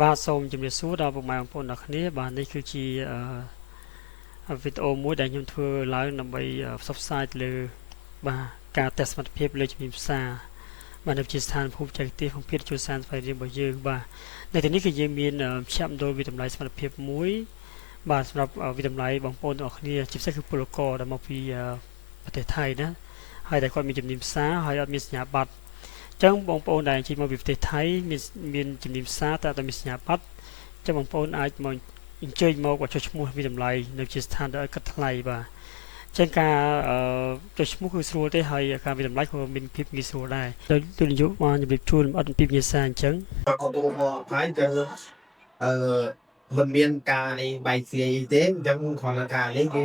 បាទសូមជម្រាបសួរដល់ពុកម៉ែបងប្អូនទាំងគ្នាបាទនេះគឺជាវីដេអូមួយដែលខ្ញុំធ្វើឡើងដើម្បីផ្សព្វផ្សាយទៅលើបាទការតេស្តសមត្ថភាពលើជំនាញភាសាបាទនៅជាស្ថានភូមិបច្ចេកទេសของភាគជួយសានស្វ័យរៀនរបស់យើងបាទនៅទីនេះគឺយើងមានភ្ជាប់ដោយវិតម្លៃសមត្ថភាពមួយបាទសម្រាប់វិតម្លៃបងប្អូនទាំងអស់គ្នាជាពិសេសគឺពលករដែលមកពីប្រទេសថៃណាហើយដែលគាត់មានជំនាញភាសាហើយអត់មានសញ្ញាបត្រចឹងបងប្អូនដែលជិះមកពីប្រទេសថៃមានជំនាញភាសាតែអត់មានសញ្ញាបត្រចឹងបងប្អូនអាចមកអញ្ជើញមកចុះឈ្មោះវិតម្លៃនៅជាស្ថានដែលគិតថ្លៃបាទចឹងការចុះឈ្មោះគឺស្រួលទេហើយការវិតម្លៃក៏មានភាពងាយស្រួលដែរដោយទូនយោបានជម្រាបជូនអត់ពីភាសាអញ្ចឹងក៏ទូមកហើយទៅអឺមិនមានការនេះបែកធ្លាយទេអញ្ចឹងគ្រាន់តែថានេះគេ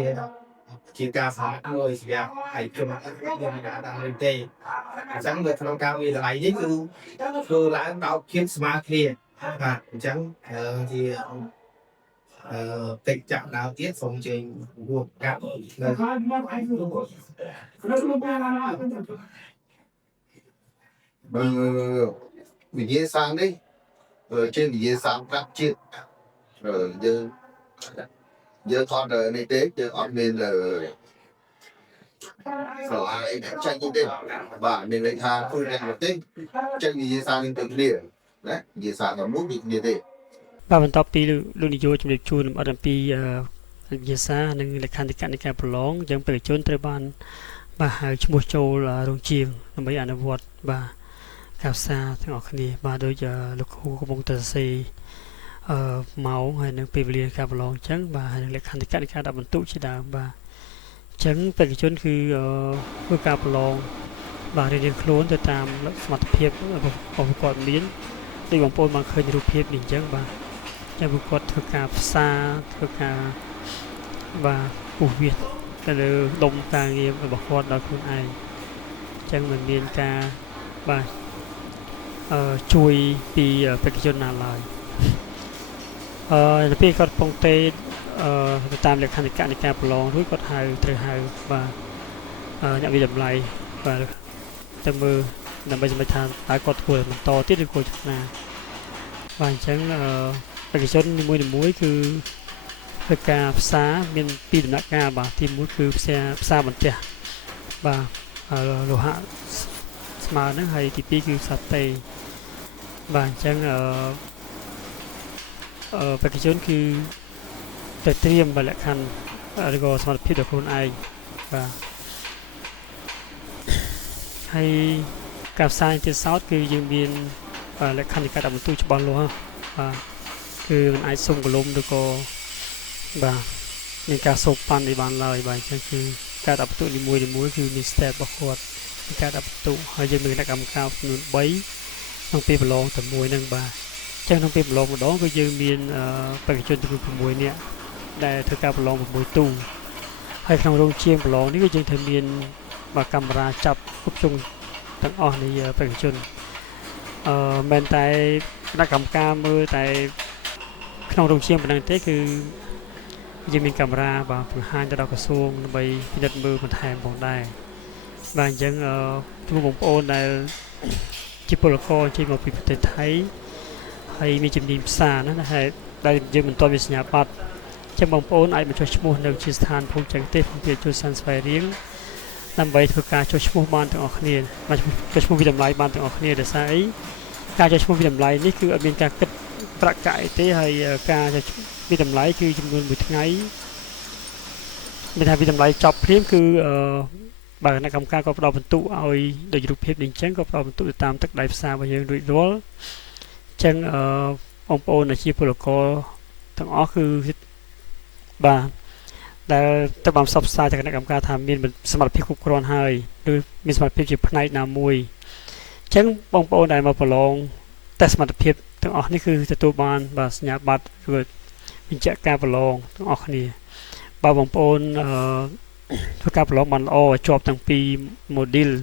ជាការសហការមួយសម្រាប់ឲ្យជំនាញមានការតាមនេះទេអញ្ចឹងនៅក្នុងការវិទ្យាល័យនេះគឺធ្វើឡើងដោយភាពស្មើគ្នាបាទអញ្ចឹងជាកិច្ចចាក់ដើមទៀតសូមជើញរួមកាត់នៅវិញ្ញាសានេះជាវិញ្ញាសាប្រាក់ជាតិយើងអត់នេះទេយើងអត់មានស្រឡាយចាញ់ទេបាទមានន័យថាធ្វើតែប្រទេសចាញ់វិញ្ញាសានឹងទៅគ្នាណាវិញ្ញាសាទាំងមូលដូចគ្នាទេបាទបន្ទាប់ពីលោកនាយកជម្រាបជូនលម្អិតអំពីវិញ្ញាសានិងលក្ខន្តិកៈនៃការប្រឡងយើងបេក្ខជនត្រូវបានបាទហៅឈ្មោះចូលរោងជាងដើម្បីអនុវត្តបាទការផ្សាទាំងអស់គ្នាបាទដូចលោកគ្រូកំពុងតែសរសេរម៉ោងហើយនឹងពេលវេលាការប្រឡងអញ្ចឹងបាទហើយនឹងលក្ខន្តិកៈនៃការដាក់បន្ទុកជាដើមបាទអញ្ចឹងបេក្ខជនគឺធ្វើការប្រឡងបាទរៀនខ្លួនទៅតាមសមត្ថភាពរបស់គាត់មានដូចបងប្អូនបានឃើញរូបភាពនេះអញ្ចឹងបាទចាំពួកគាត់ធ្វើការផ្សារធ្វើការបាទពុះវាសទៅលើដុំការងាររបស់គាត់ដល់ខ្លួនឯងអញ្ចឹងមិនមានការបាទជួយពីបេក្ខជនណាឡើយនៅពេលគាត់កំពុងតែទៅតាមលក្ខន្តិកៈនៃការប្រឡងរួចគាត់ត្រូវហៅបាទអ្នកវិតម្លៃបាទទៅមើលដើម្បីសម្រេចថាតើគាត់ធ្វើបន្តទៀតឬក៏ចំណាបាទអញ្ចឹងបេក្ខជននីមួយៗគឺធ្វើការផ្សារមានពីរដំណាក់កាលបាទទី1គឺផ្សារបន្ទះបាទលោហៈស្មើហ្នឹងហើយទី2គឺផ្សារតេបាទអញ្ចឹងបេក្ខជនគឺទៅត្រៀមលក្ខខណ្ឌឬក៏សមត្ថភាពរបស់ខ្លួនឯងបាទហើយការផ្សាយទៀតសោតគឺយើងមានលក្ខខណ្ឌនៃការដាក់បន្ទុកច្បាស់លាស់បាទគឺមិនអាចសុំកលុំឬក៏បាទមានការសូកប៉ាន់នេះបានឡើយបាទអញ្ចឹងគឺការដាក់បន្ទុកនីមួយៗគឺមាន step របស់គាត់ในការដាក់បន្ទុកហើយយើងមានគណៈកម្មការចំនួន3ក្នុងពេលប្រឡងតែមួយហ្នឹងបាទអញ្ចឹងក្នុងពេលប្រឡងម្ដងគឺយើងមានបេក្ខជនចំនួន6នាក់ដែលធ្វើការប្រឡង6ទូហើយក្នុងរោងជាងប្រឡងនេះគឺយើងត្រូវមានបាទកាមេរ៉ាចាប់គ្រប់ជ្រុងទាំងអស់នៃបេក្ខជនមិនតែគណៈកម្មការមើលតែក្នុងរោងជាងប៉ុណ្ណឹងទេគឺយើងមានកាមេរ៉ាបាទបង្ហាញទៅដល់ក្រសួងដើម្បីពិនិត្យមើលបន្ថែមផងដែរបាទអញ្ចឹងជួបបងប្អូនដែលជាពលករជិះមកពីប្រទេសថៃហើយមានជំនាញភាសាណាហើយដែលយើងមិនទាន់មានសញ្ញាបត្រចឹងបងប្អូនអាចមកចុះឈ្មោះនៅជាស្ថានភូមិបច្ចេកទេសក្នុងពេលជួយសានស្វ័យរៀងដើម្បីធ្វើការចុះឈ្មោះបានទាំងអស់គ្នាបាទចុះឈ្មោះវិតម្លៃបានទាំងអស់គ្នាដោយសារអីការចុះឈ្មោះវិតម្លៃនេះគឺអត់មានការគិតប្រាក់កាក់អីទេហើយការចុះវិតម្លៃគឺចំនួន1ថ្ងៃមានថាវិតម្លៃចប់ព្រាមគឺបាទគណៈកម្មការក៏ផ្ដល់បន្ទុកឲ្យដូចរូបភាពនេះអញ្ចឹងក៏ផ្ដល់បន្ទុកទៅតាមទឹកដៃផ្សាររបស់យើងរួចរាល់អញ្ចឹងបងប្អូនដែលជាពលករទាំងអស់គឺបាទដែលទៅបានផ្សព្វផ្សាយទៅគណៈកម្មការថាមានសមត្ថភាពគ្រប់គ្រាន់ហើយឬមានសមត្ថភាពជាផ្នែកណាមួយអញ្ចឹងបងប្អូនដែលមកប្រឡងតេស្តសមត្ថភាពទាំងអស់នេះគឺទទួលបានបាទសញ្ញាបត្រឬបញ្ជាក់ការប្រឡងទាំងអស់គ្នាបើបងប្អូនធ្វើការប្រឡងបានល្អជាប់តាំងពី module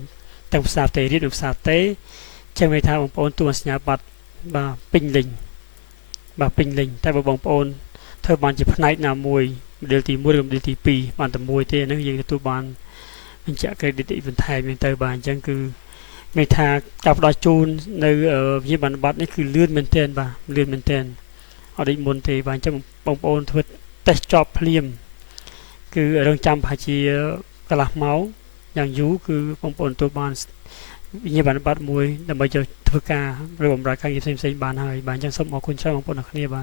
ទាំងភាសាតេរៀបនិងភាសាតេចឹងន័យថាបងប្អូនទទួលសញ្ញាបត្របាទពេញលេញបាទពេញលេញតែបើបងប្អូនធ្វើបានជាផ្នែកណាមួយ module ទី1ឬ module ទី2បានតែមួយទេហ្នឹងយើងទទួលបានបញ្ជាក់ credit បន្ថែមហ្នឹងទៅបាទអញ្ចឹងគឺ មានថាចាប់ដល់ជូននៅវិញ្ញាបនបត្រនេះគឺលឿនមែនទែនបាទលឿនមែនទែនអត់ដូចមុនទេបាទអញ្ចឹងបងប្អូនធ្វើតេស្តចប់ភ្លាមគឺរងចាំប្រហែលជាកន្លះម៉ោងយ៉ាងយូរគឺបងប្អូនទទួលបានវិញ្ញាបនបត្រមួយដើម្បីទៅធ្វើការឬបម្រើការងារផ្សេងៗបានហើយបាទអញ្ចឹងសូមអរគុណច្រើនបងប្អូនអរគ្នាបាទ